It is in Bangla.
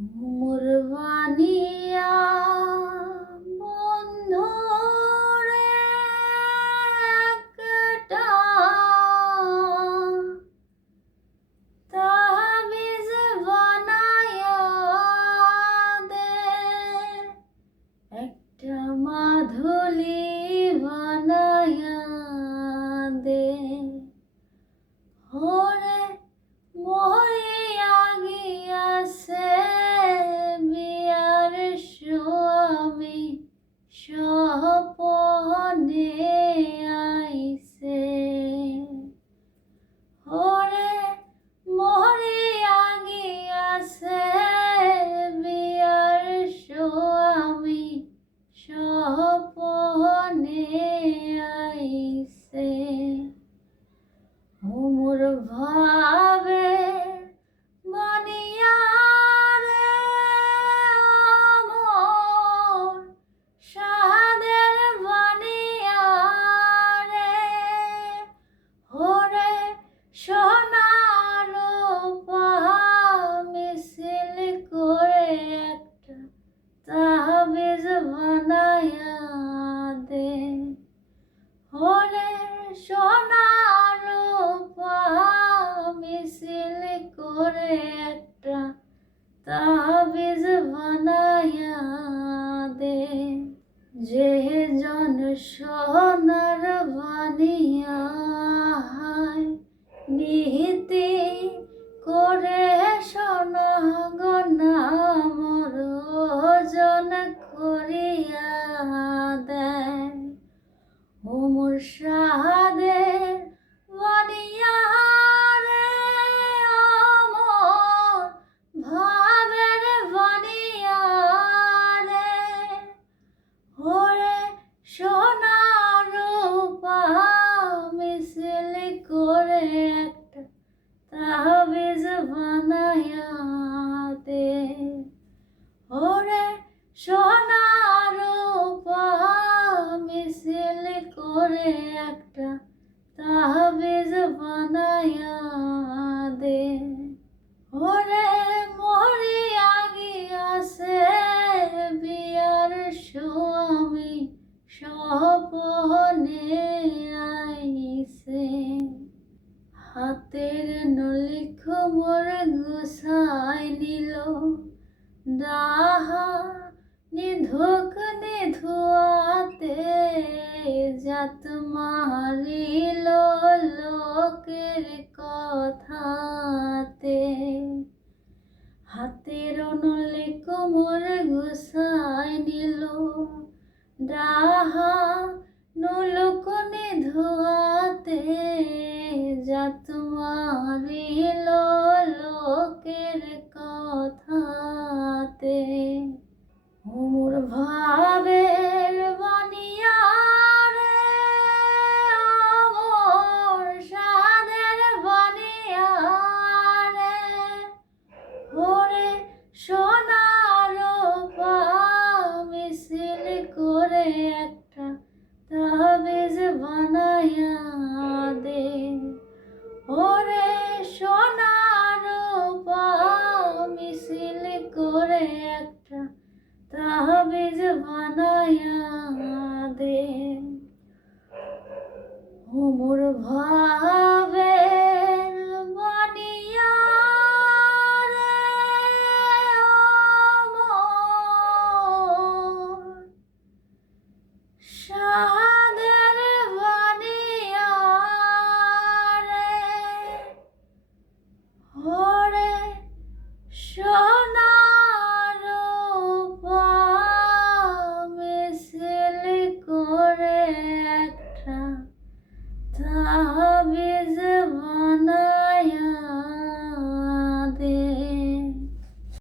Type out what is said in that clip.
মোর বানিয়া বন্ধু রে একটা তাবিজ বানায়া দে। একটা মাধুলি বানায়া দে। ওরে বানায়া দে ওরে সোনার মিছিল করে একটা তাবিজ বানায়া দে যে জন সোনার বানিয়া হায় নিহিতি করে তাবিজ বানায়া দে ওরে মরিয়া গিয়াছে বিয়ার স্বামী, স্বপনে আইছে। হাতের নলিখ মোর গুছাই নিল ডাহা নিধুক নিধুয়াতে জাত গুছাই নিল। ডাহা নলক ধোয়াতে যা মারিল লোকের বানায়া দে ওমর ভাবে বানিয়া মিছিল করে একটা তা